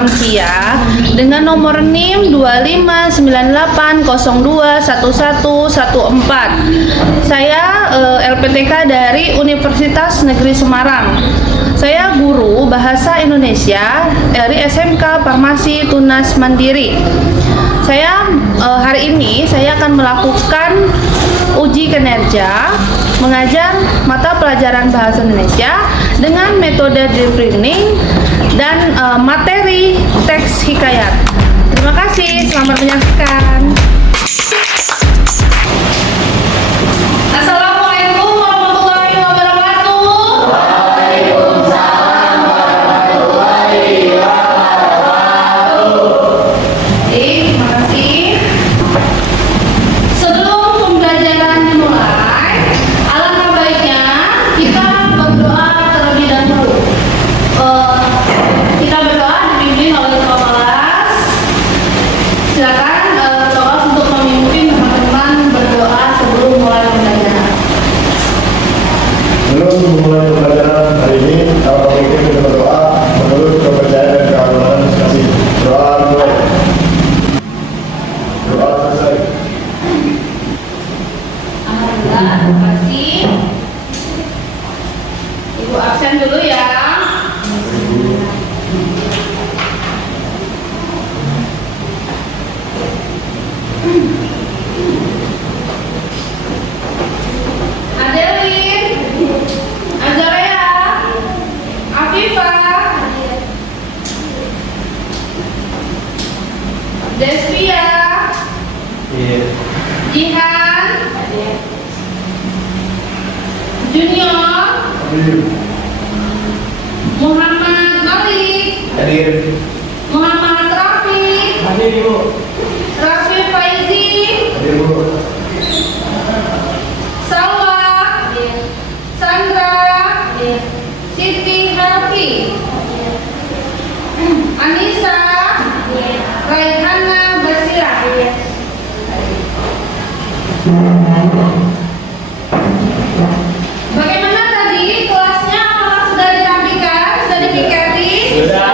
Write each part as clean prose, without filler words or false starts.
Samsia dengan nomor NIM 2598021114. Saya LPTK dari Universitas Negeri Semarang. Saya guru Bahasa Indonesia dari SMK Farmasi Tunas Mandiri. Saya hari ini saya akan melakukan uji kinerja mengajar mata pelajaran Bahasa Indonesia dengan metode deep learning dan materi teks hikayat. Terima kasih, selamat menyaksikan. Assalamualaikum warahmatullahi wabarakatuh. Waalaikumsalam warahmatullahi wabarakatuh. Terima kasih. Sebelum pembelajaran dimulai, alangkah baiknya kita berdoa terlebih dahulu. Kita berdoa dipimpin oleh Ketua Kelas. Silakan Ketua Kelas untuk memimpin teman-teman berdoa sebelum mulai pembelajaran. Sebelum memulai pembelajaran hari ini, para pemimpin kita berdoa menurut kepercayaan dan keamanan masing-masing. Doa mulai. Doa selesai. Alhamdulillah, terima kasih. Ibu absen dulu ya. Adelin, Azalea, Afifah, Desvia, Jihan, Junior, Muhammad Malik, Hadir. Muhammad Rafi, Hadir Ibu. Rafi Faizi, Hadir Bu. Salwa, Sandra, Siti Harfi, Anissa, Raihana Basira. Bagaimana tadi kelasnya? Apakah sudah dirapikan? Sudah dipiketi? Sudah.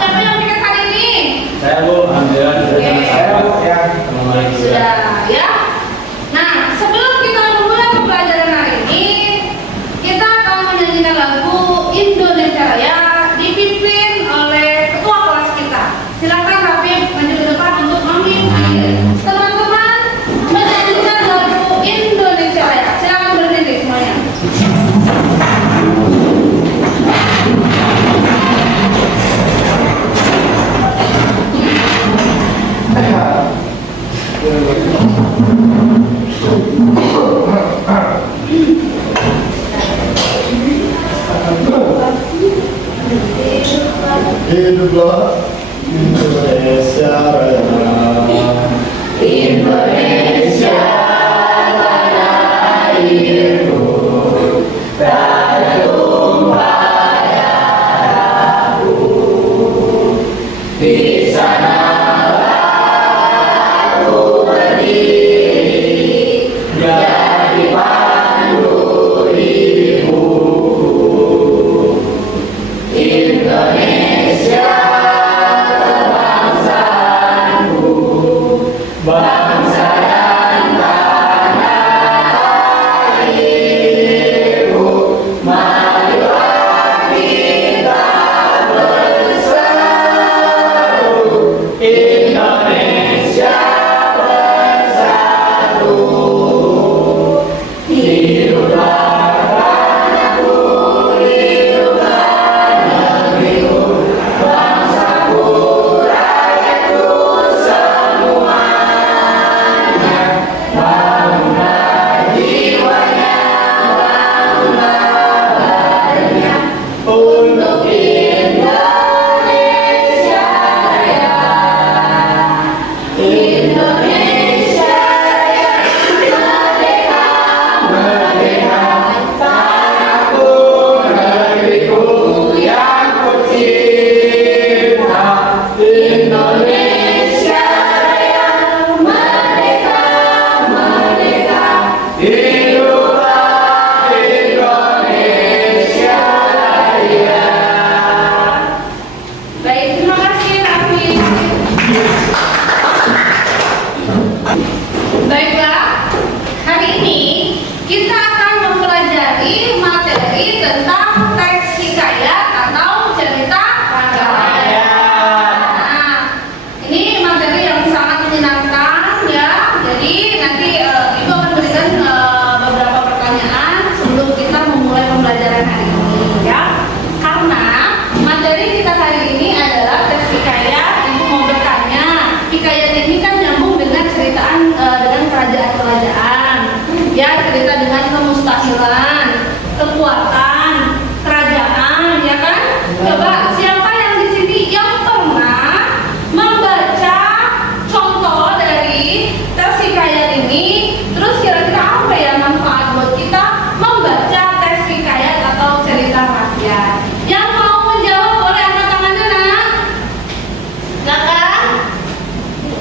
Siapa yang piket hari ini? Saya Bu, alhamdulillah sudah Oke. saya Bu ya. Assalamualaikum. Sudah ya. Nah, sebelum kita memulai pembelajaran hari ini, kita akan menyanyikan lagu Indonesia Raya dipimpin oleh ketua kelas kita. Silakan Habib maju ke depan untuk memimpin teman-teman menyanyikan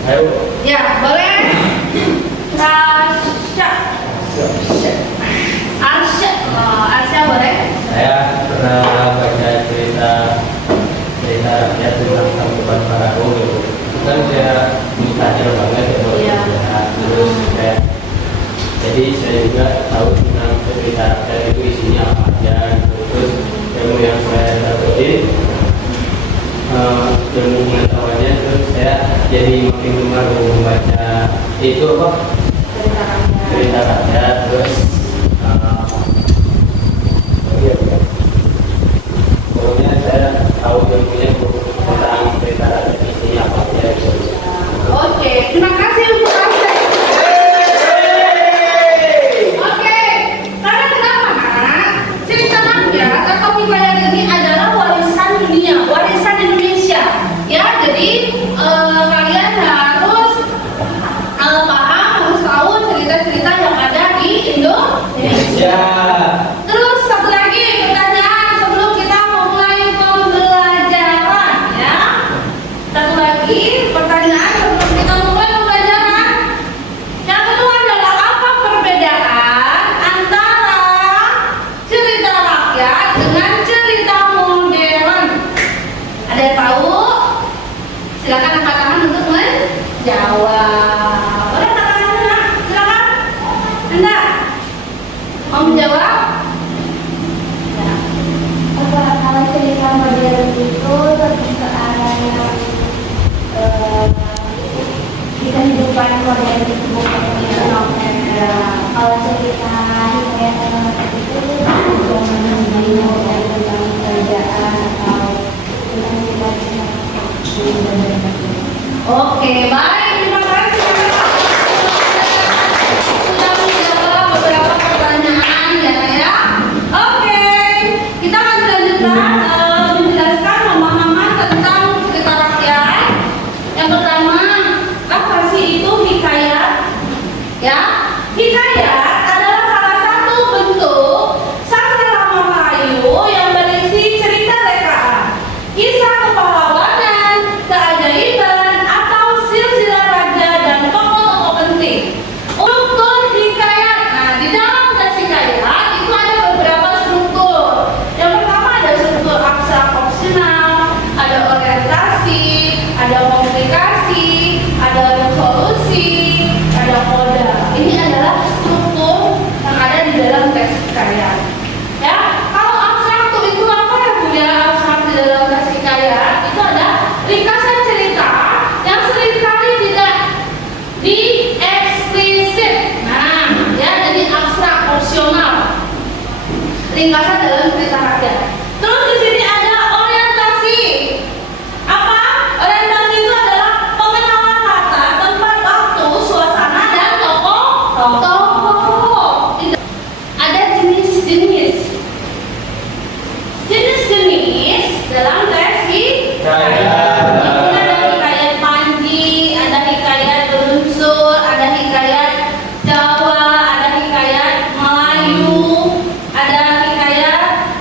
Saya Bu. Ya, boleh. Arsya. Arsya. Arsya boleh. Saya pernah baca cerita rakyat tentang Tangkuban Parahu gitu. Kan saya mutakhir banget ya Bu. Iya. Nah, terus jadi saya juga tahu tentang cerita rakyat itu isinya apa aja. Terus ilmu yang saya dapetin ilmu pengetahuannya, terus saya jadi makin gemar membaca itu apa cerita rakyat. Terus pokoknya saya tahu ilmunya tentang cerita rakyat isinya apa aja gitu. Oke, terima kasih untuk Arsya. Oke, karena kenapa? Cerita rakyat atau hikayat ini adalah warisan dunia, warisan Indonesia. Ya, jadi kalian harus paham, harus tahu cerita-cerita yang ada di Indonesia. Terus satu lagi pertanyaan sebelum kita memulai pembelajaran, ya. Satu lagi pertanyaan sebelum kita mulai pembelajaran. Yang kedua adalah apa perbedaan antara cerita rakyat dengan cerita modern? Ada yang tahu? Silakan angkat tangan untuk menjawab. Boleh angkat tangan, Anda? Silakan. Anda mau menjawab? Ya. Kalau cerita modern itu lebih ke arah yang di kehidupan modern itu bukan cerita novel. Kalau cerita hikayat otomatis itu zaman dulu kayak tentang kerajaan atau tentang cerita-cerita Oke, baik. Terima kasih. Sudah menjawab beberapa pertanyaan ya. Oke, kita akan selanjutnya menjelaskan pemahaman tentang cerita rakyat. Yang pertama, apa sih itu hikayat? Ya, hikayat adalah salah satu bentuk sastra Melayu yang berisi cerita rekaan, kisah kepahlawanan, keajaiban, atau silsilah raja dan tokoh-tokoh penting. Struktur hikayat. Nah, di dalam teks hikayat itu ada beberapa struktur. Yang pertama ada struktur abstrak opsional, ada orientasi, ada komunikasi, ada resolusi, ada koda. Ini adalah struktur yang ada di dalam teks hikayat. Ya, kalau abstrak itu apa ya Bu ya? Abstrak di dalam teks hikayat itu ada ringkasan cerita yang seringkali tidak dieksplisit. Nah, ya jadi abstrak opsional. Ringkasan dalam cerita rakyat. Terus di sini ada orientasi. Apa? Orientasi itu adalah pengenalan latar, tempat, waktu, suasana, dan tokoh. Ada jenis-jenis. Jenis-jenis dalam teks hikayat. Ada hikayat Panji, ada hikayat berunsur, ada hikayat Jawa, ada hikayat Melayu, ada hikayat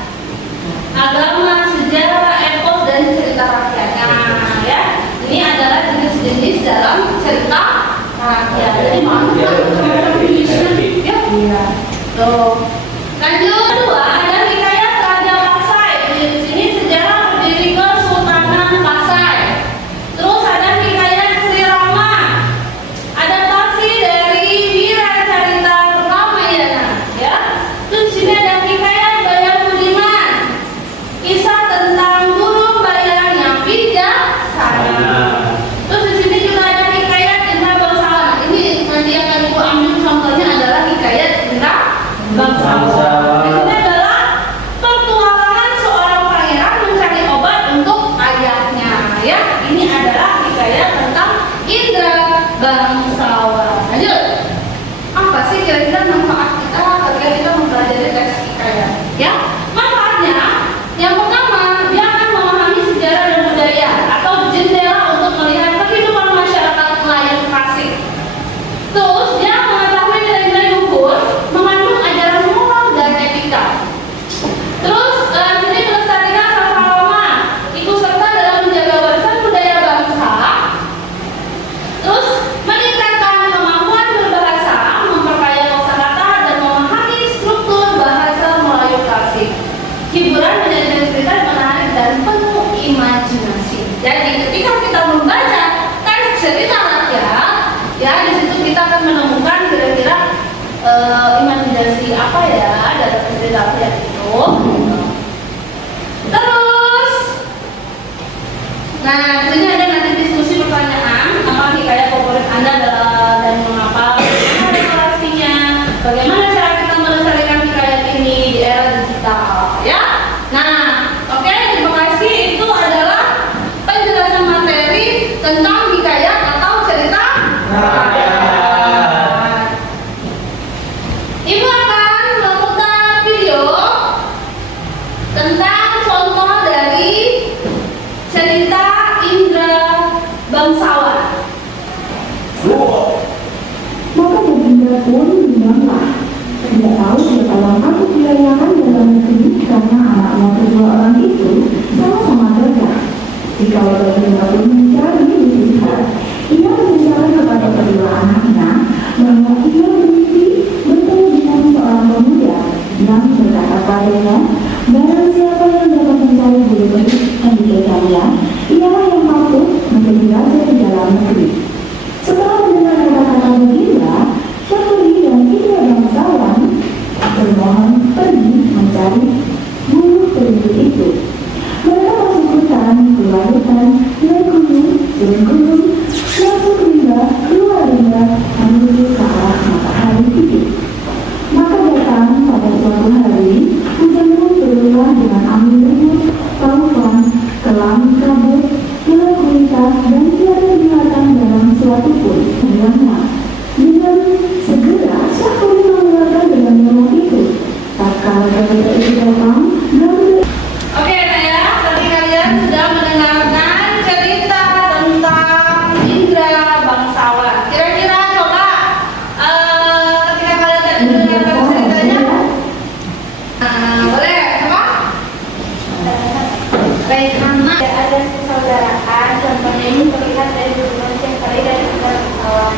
agama, sejarah, epos, dan cerita rakyat. Nah, ya, ini adalah jenis-jenis dalam cerita rakyat. Jadi mana jenisnya? Ya, iya. Tuh. Lanjut kedua ada hikayat Raja Pasai. Di sini sejarah berdiri Kesultanan Pasai. Terus ada hikayat Sri Rama, adaptasi dari Wiracarita Ramayana. Ya. Terus di sini ada hikayat Bayang Budiman, kisah tentang burung bayang yang bijaksana. Terus di sini juga ada hikayat Indra Bangsawan. Ini nanti akan Ibu ambil contohnya adalah hikayat Indra Bangsawan. Di sini adalah petualangan seorang pangeran mencari obat untuk ayahnya. Ya, ini adalah hikayat tentang Indra Bangsawan. Lanjut. Apa sih kira-kira manfaat kita ketika kita mempelajari teks hikayat? Ya, manfaatnya yang pertama dia akan memahami sejarah dan budaya atau jendela untuk melihat kehidupan masyarakat nelayan klasik. Terus dia mengetahui nilai-nilai luhur mengandung ajaran moral dan etika. Terus ini melestarikan sastra lama, ikut serta dalam menjaga warisan budaya bangsa. Terus pun bimbanglah. Tidak tahu siapa yang patut dilayakan dalam negeri karena anaknya kedua orang itu sama-sama gagah. Jika Baginda pun mencari muslihat, ia menceritakan kepada kedua anaknya bahwa ia bermimpi bertemu dengan seorang pemuda yang berkata padanya, barang siapa yang dapat mencari bulu ketika kalian, ialah yang patut menjadi raja di dalam negeri. Setelah mendengar kata-kata Baginda, Syafri dan Indra bangsawan bermohon pergi mencari bulu kerucut itu. Mereka masuk hutan, keluar hutan, naik gunung, turun gunung, masuk rimba, keluar rimba, menuju ke arah matahari terbit. Maka datang pada suatu hari, hujan pun berulang dengan angin ribut, taufan, kelam kabut, gelap gulita, dan tiada binatang dalam suatu pun hilangnya. Dengan segera Syafri mengeluarkan dengan nyamuk itu. Tak kala ketika itu datang, lalu Oke, nah ya, tadi kalian sudah mendengarkan cerita tentang Indra Bangsawan. Kira-kira coba ketika kalian tadi mendengarkan ceritanya, boleh apa? Baik, Hana. Ada persaudaraan, contohnya ini terlihat dari hubungan Syafri dan Indra bangsawan.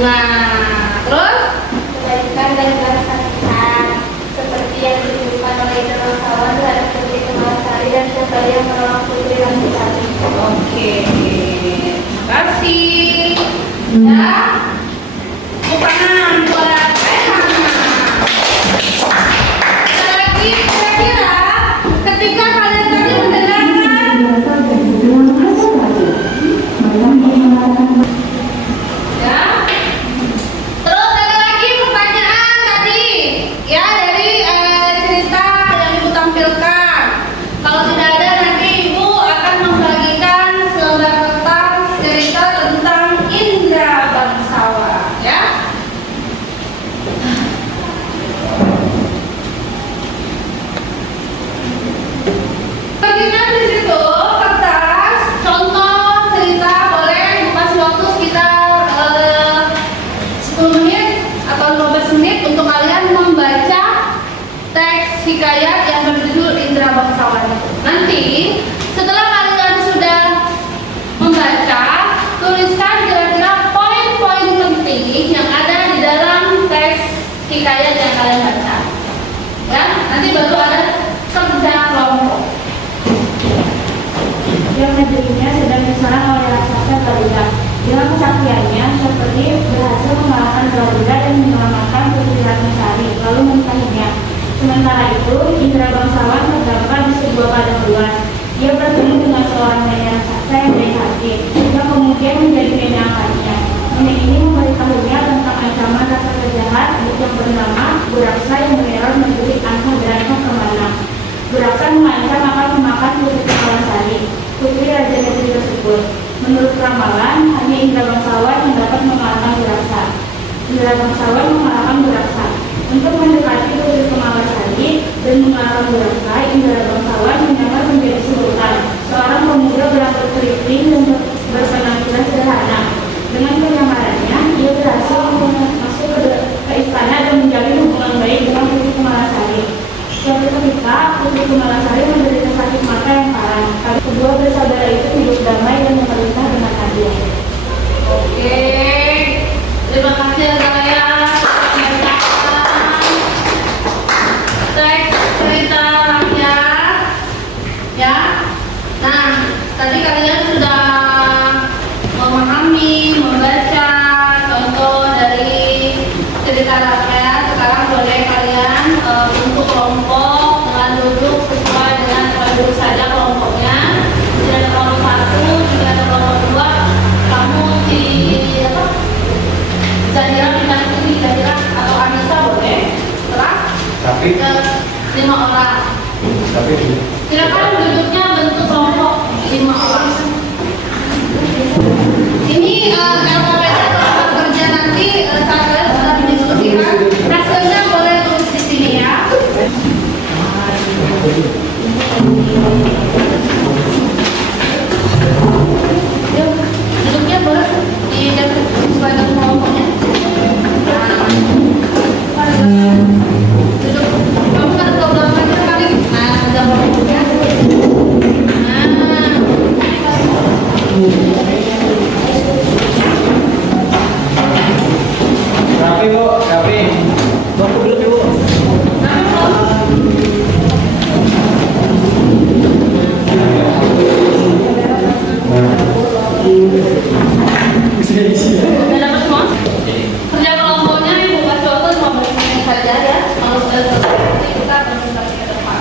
Nah, terus? Kebaikan dan belas kasihan seperti yang ditunjukkan oleh Indra bangsawan terhadap Putri Kemalasari dan Syafri yang menolong Putri Rantisari. Oke, terima kasih. Ya, bukan buat Hana. Lagi kira-kira ketika kalian tadi mendengarkan biasa dan segera menghadap lagi. Mereka mengatakan ya. Terus ada lagi pertanyaan tadi ya dari cerita yang Ibu tampilkan. Kalau tidak ada nanti Ibu akan membagikan selembar kertas cerita tentang Indra Bangsawan ya. Bagikan di situ kertas contoh cerita, boleh Ibu kasih waktu sekitar 10 menit atau 15 menit untuk kalian membaca teks hikayat yang berjudul Indra Bangsawan. Nanti setelah kalian sudah membaca, tuliskan kira-kira poin-poin penting yang ada di dalam teks hikayat yang kalian baca. Ya, nanti baru ada kerja kelompok. Yang negerinya sedang diserang oleh raksasa Garuda. Dengan kesaktiannya, Syafri berhasil mengalahkan Garuda dan menyelamatkan Putri Ratnasari, lalu menikahinya. Sementara itu, Indra Bangsawan terdampar di sebuah padang luas. Ia bertemu dengan seorang nenek raksasa yang baik hati, yang kemudian menjadi nenek angkatnya. Nenek ini memberitahunya tentang ancaman raksasa jahat yang bernama Buraksa yang meneror negeri Anha Beranha kemana. Buraksa mengancam akan memakan Putri Kemalasari, putri raja negeri tersebut. Menurut ramalan, hanya Indra Bangsawan yang dapat mengalahkan Buraksa. Indra Bangsawan mengalahkan Buraksa. Untuk mendekati Putri Kemalasari dan mengalahkan Buraksa, Indra Bangsawan menyamar menjadi sultan, seorang pemuda berambut keriting dan berpenampilan sederhana. Dengan penyamarannya, ia berhasil masuk ke istana dan menjalin hubungan baik dengan Putri Kemalasari. Suatu ketika, Putri Kemalasari menderita sakit mata yang parah. Kedua bersaudara itu hidup damai dan memerintah dengan adil. Oke, terima kasih kalian. Teks cerita rakyat, ya. Nah, tadi kalian sudah memahami, membaca contoh dari cerita rakyat. Sekarang boleh kalian bentuk kelompok dengan duduk sesuai dengan duduk saja kelompoknya. Tidak ada kelompok 1, tidak ada kelompok 2. Kamu di apa? Zahira bintang sini, Zahira atau Anissa boleh. Setelah Tapi 5 orang. Silakan duduknya bentuk kelompok 5 orang. Ini kalau kelompok kerja nanti saat kalian sudah mendiskusikan hasilnya boleh tulis di sini ya. Duduknya boleh di sesuai dengan kelompoknya. Nah, Udah dapat semua? Jadi Kerja kelompoknya ibu kasih waktu 15 menit saja ya. Kalau sudah selesai nanti kita presentasi ke depan.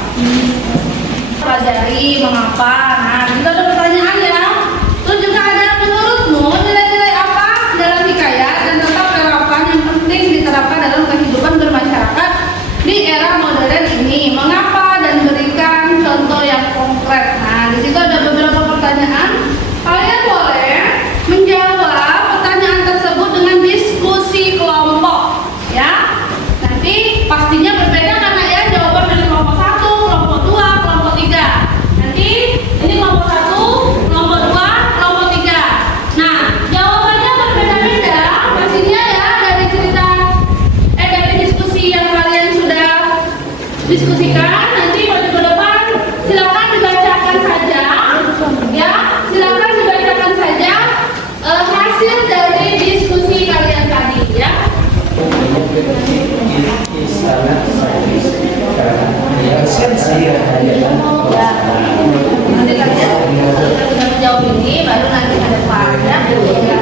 Pelajari mengapa. Nah, itu ada pertanyaan ya. Terus juga ada menurutmu nilai-nilai apa dalam hikayat dan tetap relevan yang penting diterapkan dalam kehidupan bermasyarakat di era modern ini. Mengapa dan berikan contoh yang konkret. Nah, di situ ada beberapa pertanyaan. Kalian boleh menjawab pertanyaan tersebut dengan diskusi kelompok, ya. Nanti pastinya berbeda karena ya jawaban dari kelompok 1, kelompok 2, kelompok 3. Nanti ini kelompok 1, kelompok 2, kelompok 3. Nah, jawabannya berbeda-beda pastinya ya dari cerita dari diskusi yang kalian sudah diskusikan. Nanti maju ke depan silakan dibacakan saja, ya. Silakan dibacakan saja hasil dari diskusi kalian tadi, ya. Nanti kalian sudah menjawab ini, baru nanti ke depan, ya. Enggak,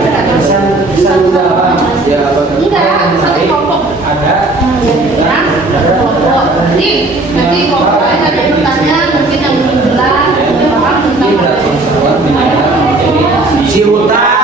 satu kelompok. Ya, kelompok. Nanti kelompok lain ada yang bertanya, mungkin yang belum jelas, belum paham tentang si hutan.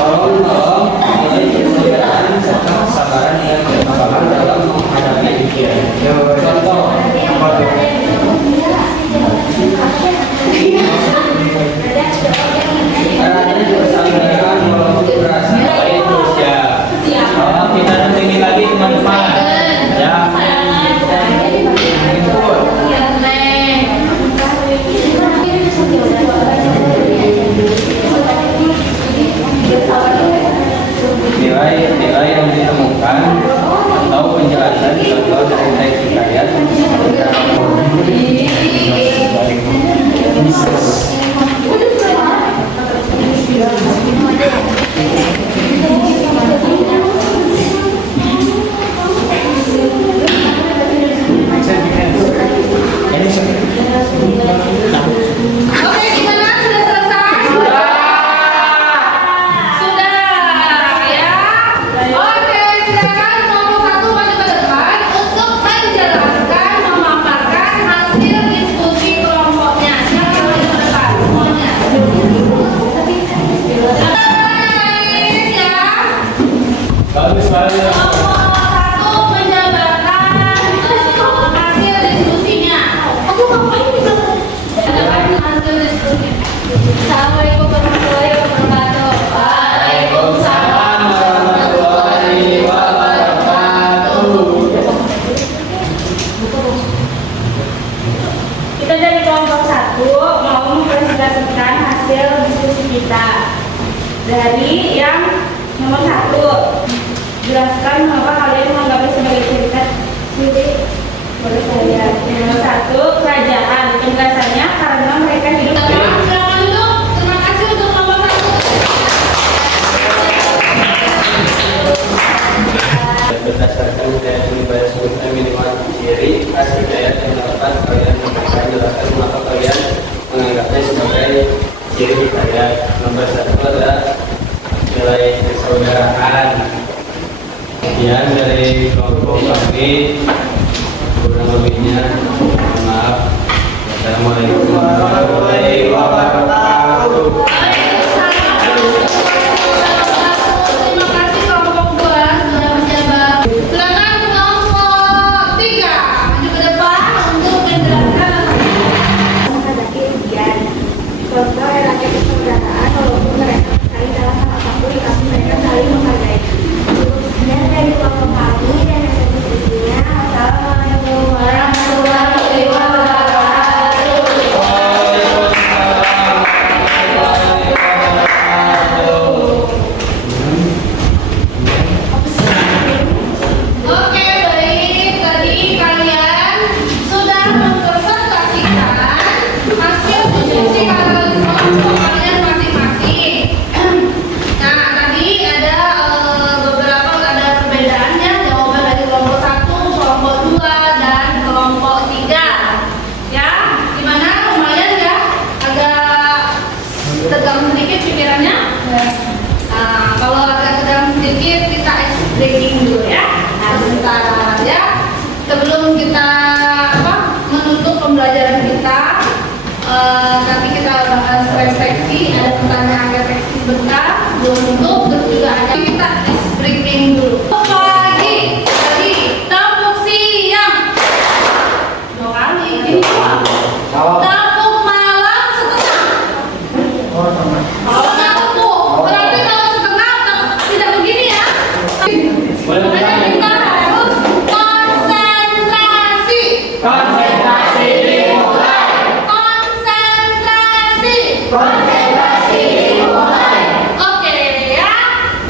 Tolong mulai kemudian serta kesabaran yang berkembang dalam menghadapi ujian. Contoh, caranya persaudaraan walaupun berasa baik terus ya. Kalau kita nanti lagi manfaat ya. Nilai yang ditemukan atau penjelasan contoh dari teks hikayat Oke, gimana? Sudah selesai? Sudah, ya. Oke, silakan kelompok 1 maju ke depan untuk menjelaskan, memaparkan hasil diskusi kelompoknya. Silakan maju ke depan semuanya. Guys, ya. bagus banget. Kelompok 1 menjabarkan hasil diskusinya. Aku ngapain juga? Hasil diskusi. Assalamualaikum warahmatullahi wabarakatuh. Waalaikumsalam warahmatullahi wabarakatuh. Kita dari kelompok 1 mau mempresentasikan hasil diskusi kita. Dari yang nomor 1, jelaskan mengapa kalian menganggapnya sebagai cerita sendiri. Boleh saya. Yang nomor 1, kerajaan. Penjelasannya karena mereka hidup. Silakan duduk. Terima kasih untuk kelompok 1. Berdasarkan dari penilaian sebelumnya minimal ciri hasil daya yang dapat kalian memberikan jelaskan mengapa kalian menganggapnya sebagai ciri hikayat. Nomor 1 adalah nilai persaudaraan. Kemudian dari kelompok kami kurang lebihnya maaf. Assalamualaikum warahmatullahi wabarakatuh. Terima kasih kelompok 2 sudah menjabat. Silakan kelompok 3 maju ke depan untuk menjelaskan. Menghadapi ujian. Contoh relasi persaudaraan walaupun mereka bersaing dalam hal apapun, tapi mereka saling menghargai. Kemudian dari kelompok kami dan hasil diskusinya. Assalamualaikum warahmatullahi wabarakatuh. Oke, baik. Tadi kalian sudah mempresentasikan hasil diskusi kalian tegang sedikit pikirannya. Nah, kalau agak tegang sedikit kita ice breaking dulu ya. Sebentar ya. Sebelum kita menutup pembelajaran kita, nanti kita bahas refleksi. Ada pertanyaan refleksi sebentar sebelum tutup, terus juga ada kita ice breaking dulu. Pagi, tadi tepuk siang 2 kali, ini 2. Tepuk malam setengah. Kalau nggak tepuk, berarti kalau setengah tidak begini ya. Makanya kita harus konsentrasi. Konsentrasi dimulai. Konsentrasi. Konsentrasi dimulai. Oke ya,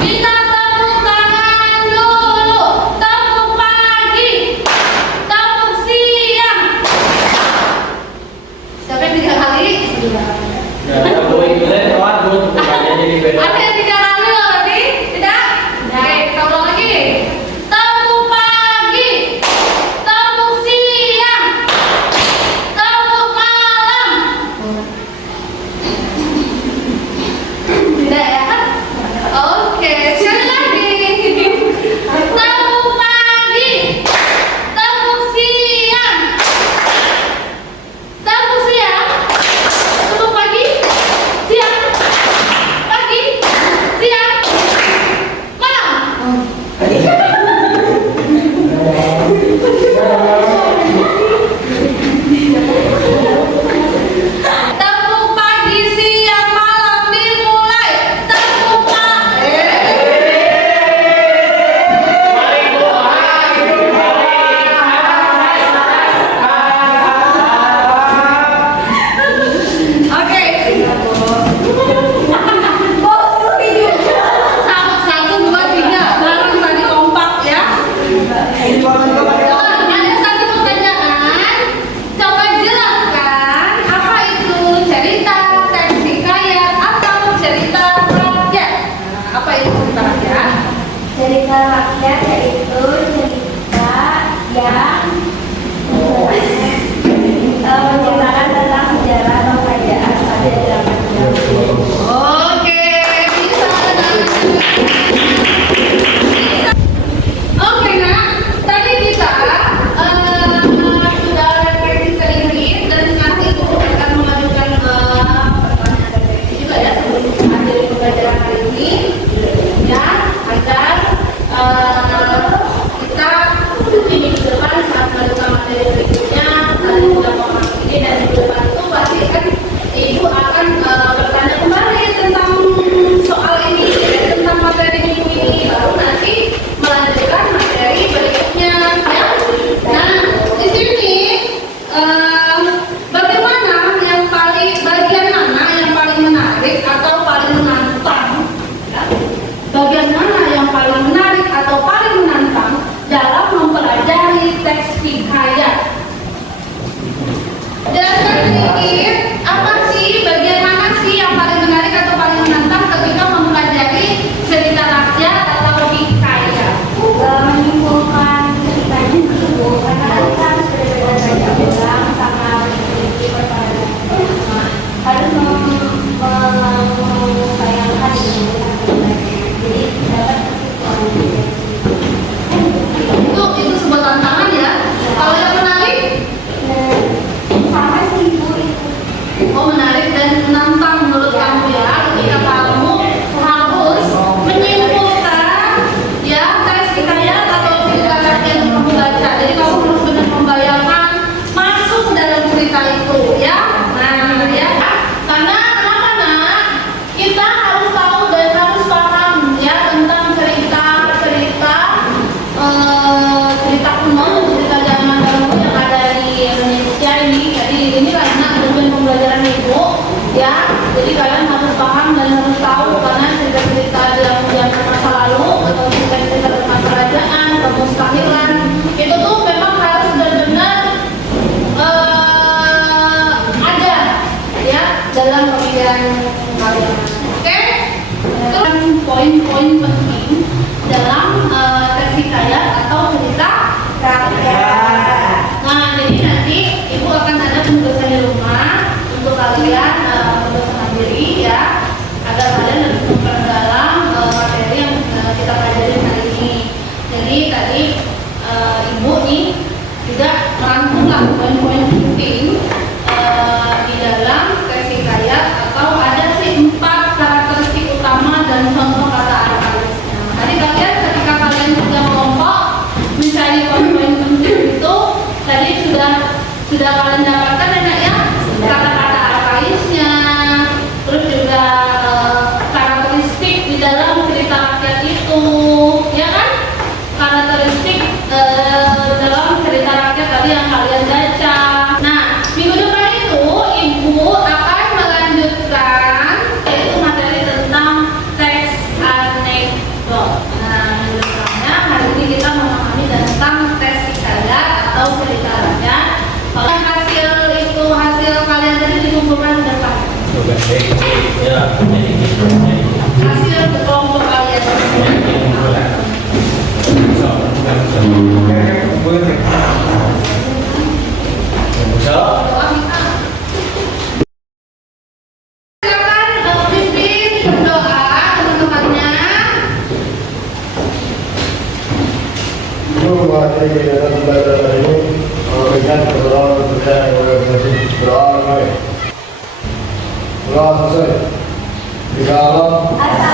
kita tepuk tangan dulu. Tepuk pagi, tepuk siang. Siapa yang 3 kali? Ya, gue ikutin lewat gue bukannya jadi beda. Ada yang 3 kali loh tadi? Tidak? Oke, kita ulang lagi. Tepuk pagi, tepuk siang, tepuk malam. Tidak ya? Oke, sekali lagi. Tepuk pagi, tepuk siang, tepuk siang, tepuk pagi, siang, pagi, siang, malam. Tepuk pagi, siang, malam dimulai. Tepuk pagi. Oke. Satu, 1, 2, 3. Baru tadi kompak ya. Ada satu pertanyaan. Coba jelaskan apa itu cerita teks hikayat atau cerita rakyat. Nah, apa itu cerita rakyat? Cerita rakyat yaitu cerita yang menceritakan tentang sejarah atau kerajaan pada zaman dahulu. Oke, bisa Oke, nah, tadi kita sudah refleksi sedikit dan nanti itu akan mengajukan pertanyaan refleksi juga ya sebelum mengakhiri pembelajaran hari ini ya, agar kita ini ke depan saat mengajukan materi berikutnya kalian sudah memahami ini dan di depan itu pasti kan ibu akan bertanya kembali tentang soal ini tentang materi minggu ini baru nanti melanjutkan materi berikutnya ya. Nah di sini bagaimana yang paling bagian mana yang paling menarik atau paling menantang ya? Bagian mana yang paling menarik atau paling menantang dalam mempelajari teks hikayat? Jelaskan sedikit apa sih bagian mana sih yang paling menarik atau paling menantang ketika mempelajari cerita rakyat atau hikayat? Menyimpulkan ceritanya dulu karena tadi kan sudah beda bilang sama memiliki pertanyaan harus membayangkan jadi dapat Itu sebuah tantangan ya. Kalau yang menarik, sama sih ibu itu. oh menarik dan menantang menurut kamu ya. Ketika kamu harus menyimpulkan ya teks hikayat atau cerita rakyat yang kamu baca. Jadi kamu harus benar membayangkan masuk dalam cerita itu ya. Nah ya, karena kenapa nak? Kita harus tahu dan harus paham ya tentang cerita kuno, cerita zaman dahulu yang ada di Indonesia ini. Jadi ini karena tujuan pembelajaran ibu ya. Jadi kalian harus paham dan harus tahu karena cerita-cerita yang masa lalu atau cerita-cerita tentang kerajaan, kemustahilan itu tuh memang harus benar-benar ada ya dalam pemikiran kalian. Oke? Terus poin-poin penting dalam teks hikayat atau cerita rakyat. Nah, jadi nanti ibu akan ada penugasan di rumah untuk kalian penugasan mandiri ya. Ya, jadi gitu. Hasil kelompok kalian. Doa kita. Silakan pimpin berdoa teman-temannya. Ibu mewakili dalam belajar hari ini memberikan pertolongan kepercayaan kepada organisasi berdoa mulai. Doa selesai. Tiga alam.